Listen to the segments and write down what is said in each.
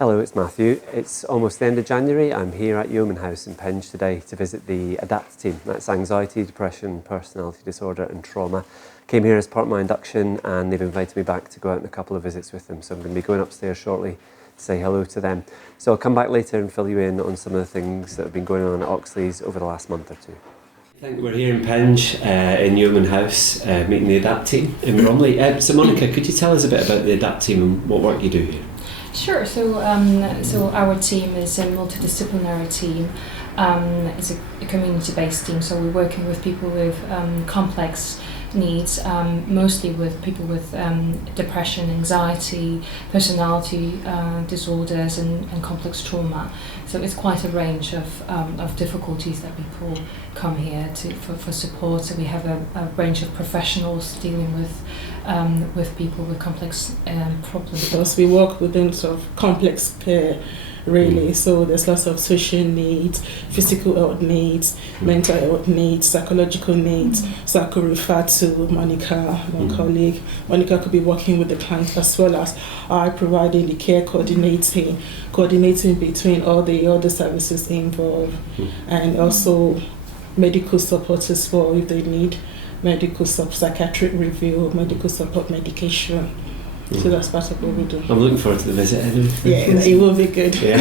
Hello, it's Matthew. It's almost the end of January. I'm here at Yeoman House in Penge today to visit the ADAPT team. That's anxiety, depression, personality disorder and trauma. Came here as part of my induction and they've invited me back to go out on a couple of visits with them. So I'm going to be going upstairs shortly to say hello to them. So I'll come back later and fill you in on some of the things that have been going on at Oxleas over the last month or two. I think we're here in Penge in Yeoman House meeting the ADAPT team in Bromley. So Monica, could you tell us a bit about the ADAPT team and what work you do here? Sure. So our team is a multidisciplinary team. It's a community-based team, so we're working with people with complex needs, mostly with people with depression, anxiety, personality disorders and complex trauma. So it's quite a range of difficulties that people come here for support. So we have a range of professionals dealing with people with complex problems. Because we work within sort of complex care, really. So there's lots of social needs, physical health needs, mental health needs, psychological needs. So I could refer to Monica, my colleague. Monica could be working with the client as well as I providing the care coordinating between all the other services involved, and also medical support as well if they need medical psychiatric review, medical support, medication. So that's part of what we do. I'm looking forward to the visit anyway. Yeah, it will be good. Yeah.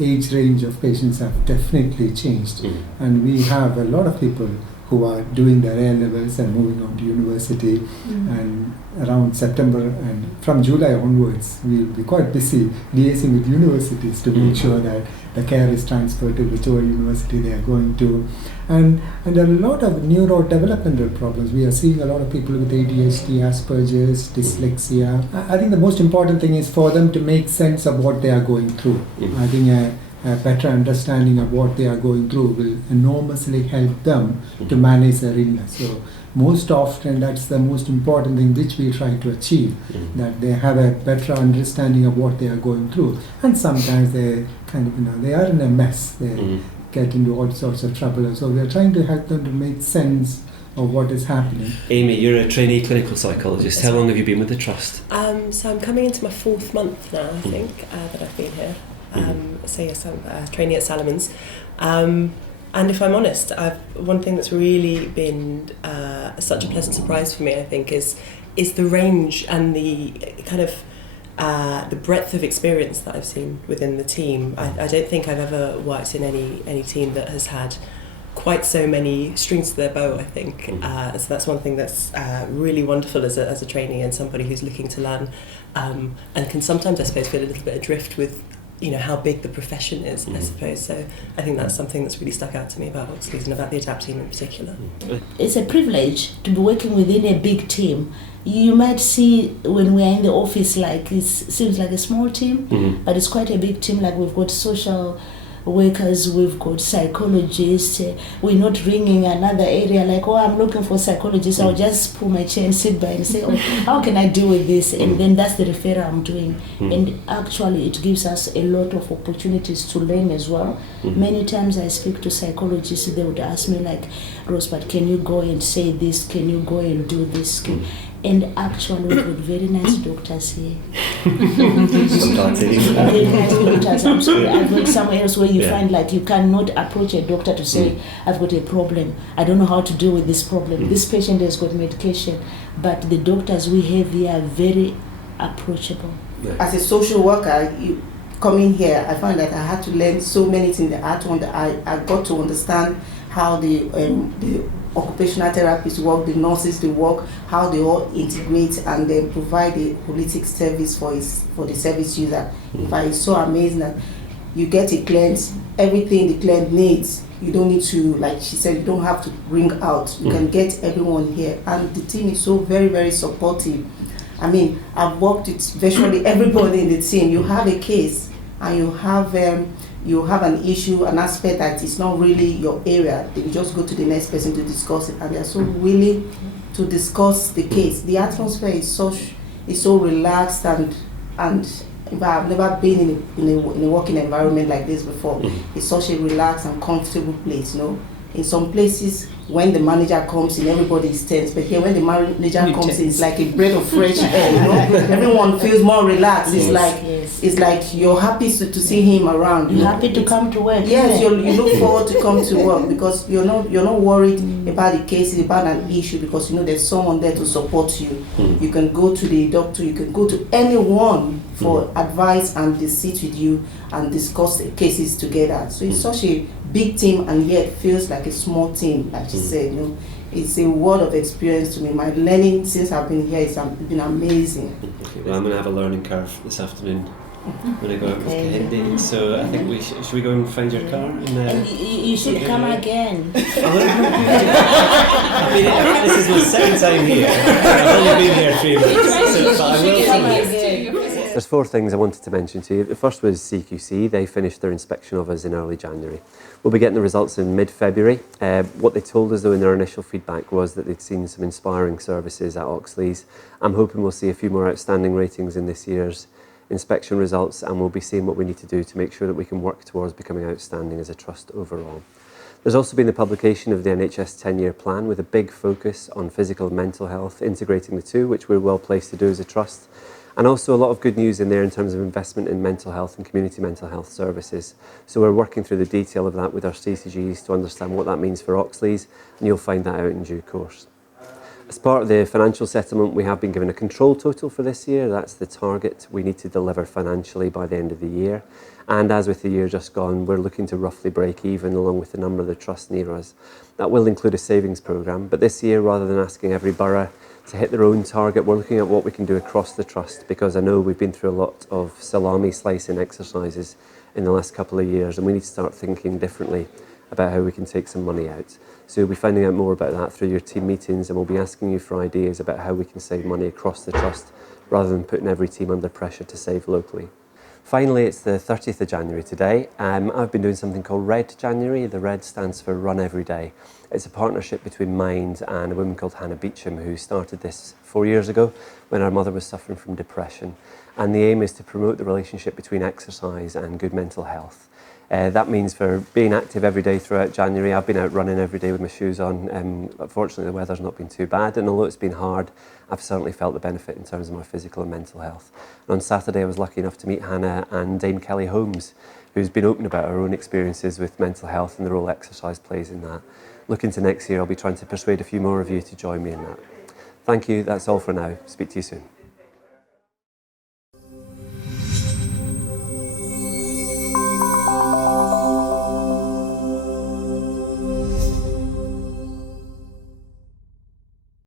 Age range of patients have definitely changed, and we have a lot of people who are doing their A levels and moving on to university, and around September and from July onwards we'll be quite busy liaising with universities to make sure that the care is transferred to whichever university they are going to, and there are a lot of neurodevelopmental problems. We are seeing a lot of people with ADHD, Asperger's, dyslexia. I think the most important thing is for them to make sense of what they are going through. I think a better understanding of what they are going through will enormously help them to manage their illness. So most often that's the most important thing which we try to achieve, that they have a better understanding of what they are going through. And sometimes they kind of, they are in a mess, they get into all sorts of trouble. So we are trying to help them to make sense of what is happening. Amy, you're a trainee clinical psychologist. How long have you been with the Trust? So I'm coming into my 4th month now, I think, that I've been here. So yes, I'm a trainee at Salomons. And if I'm honest, one thing that's really been such a pleasant surprise for me, I think, is the range and the kind of the breadth of experience that I've seen within the team. I don't think I've ever worked in any team that has had quite so many strings to their bow, I think. So that's one thing that's really wonderful as a trainee and somebody who's looking to learn, and can sometimes, I suppose, feel a little bit adrift with how big the profession is, I suppose. So I think that's something that's really stuck out to me about Oxleas and about the ADAPT team in particular. It's a privilege to be working within a big team. You might see when we're in the office like it seems like a small team, but it's quite a big team. Like we've got social workers, we've got psychologists. We're not ringing another area like, oh, I'm looking for psychologists. I'll just pull my chair and sit by and say, oh, how can I deal with this? And then that's the referral I'm doing. And actually it gives us a lot of opportunities to learn as well. Many times I speak to psychologists, they would ask me like, Rose, but can you go and say this? Can you go and do this? And actually we've got very nice doctors here. Very nice doctors. I'm sorry, I've got somewhere else where you find like you cannot approach a doctor to say, I've got a problem, I don't know how to deal with this problem. This patient has got medication. But the doctors we have here are very approachable. As a social worker, coming here, I found that I had to learn so many things. I got to understand how the occupational therapists work, the nurses they work, how they all integrate and then provide a holistic service for the service user. It's so amazing that you get a client, everything the client needs. You don't need to, like she said, you don't have to ring out. You can get everyone here, and the team is so very, very supportive. I mean, I've worked with virtually everybody in the team. You have a case and you have an issue, an aspect that is not really your area, then you just go to the next person to discuss it, and they're so willing to discuss the case. The atmosphere is so relaxed, and I've never been in a working environment like this before. It's such a relaxed and comfortable place, In some places, when the manager comes in, everybody is tense, but here when the manager comes in, it's like a breath of fresh air, Everyone feels more relaxed. It's like Yes. It's like you're happy to see him around. You're happy to come to work. Yes, isn't it? you look forward to come to work because you're not worried about the cases, about an issue, because you know there's someone there to support you. You can go to the doctor, you can go to anyone for advice, and they sit with you and discuss the cases together. So it's such a big team, and yet feels like a small team, like she said. You know, it's a world of experience to me. My learning since I've been here has been amazing. Okay, well, I'm going to have a learning curve this afternoon when I go out with Kendi. So I think should we go and find your car? And you should come again. I mean, this is my second time here. I've only been here 3 weeks, so, but I will come again. There's 4 things I wanted to mention to you. The first was CQC. They finished their inspection of us in early January. We'll be getting the results in mid-February. What they told us, though, in their initial feedback was that they'd seen some inspiring services at Oxleas. I'm hoping we'll see a few more outstanding ratings in this year's inspection results, and we'll be seeing what we need to do to make sure that we can work towards becoming outstanding as a trust overall. There's also been the publication of the NHS 10-year plan with a big focus on physical and mental health, integrating the two, which we're well placed to do as a trust. And also a lot of good news in there in terms of investment in mental health and community mental health services. So we're working through the detail of that with our CCGs to understand what that means for Oxleas, and you'll find that out in due course. As part of the financial settlement, we have been given a control total for this year. That's the target we need to deliver financially by the end of the year. And as with the year just gone, we're looking to roughly break even along with the number of the trusts near us. That will include a savings programme, but this year, rather than asking every borough to hit their own target, we're looking at what we can do across the trust, because I know we've been through a lot of salami slicing exercises in the last couple of years, and we need to start thinking differently about how we can take some money out. So you'll be finding out more about that through your team meetings, and we'll be asking you for ideas about how we can save money across the trust rather than putting every team under pressure to save locally. Finally, it's the 30th of January today. I've been doing something called Red January. The Red stands for Run Every Day. It's a partnership between Mind and a woman called Hannah Beecham, who started this 4 years ago when her mother was suffering from depression. And the aim is to promote the relationship between exercise and good mental health. That means for being active every day throughout January. I've been out running every day with my shoes on. Unfortunately, the weather's not been too bad, and although it's been hard, I've certainly felt the benefit in terms of my physical and mental health. And on Saturday, I was lucky enough to meet Hannah and Dame Kelly Holmes, who's been open about her own experiences with mental health and the role exercise plays in that. Looking to next year, I'll be trying to persuade a few more of you to join me in that. Thank you, that's all for now. Speak to you soon.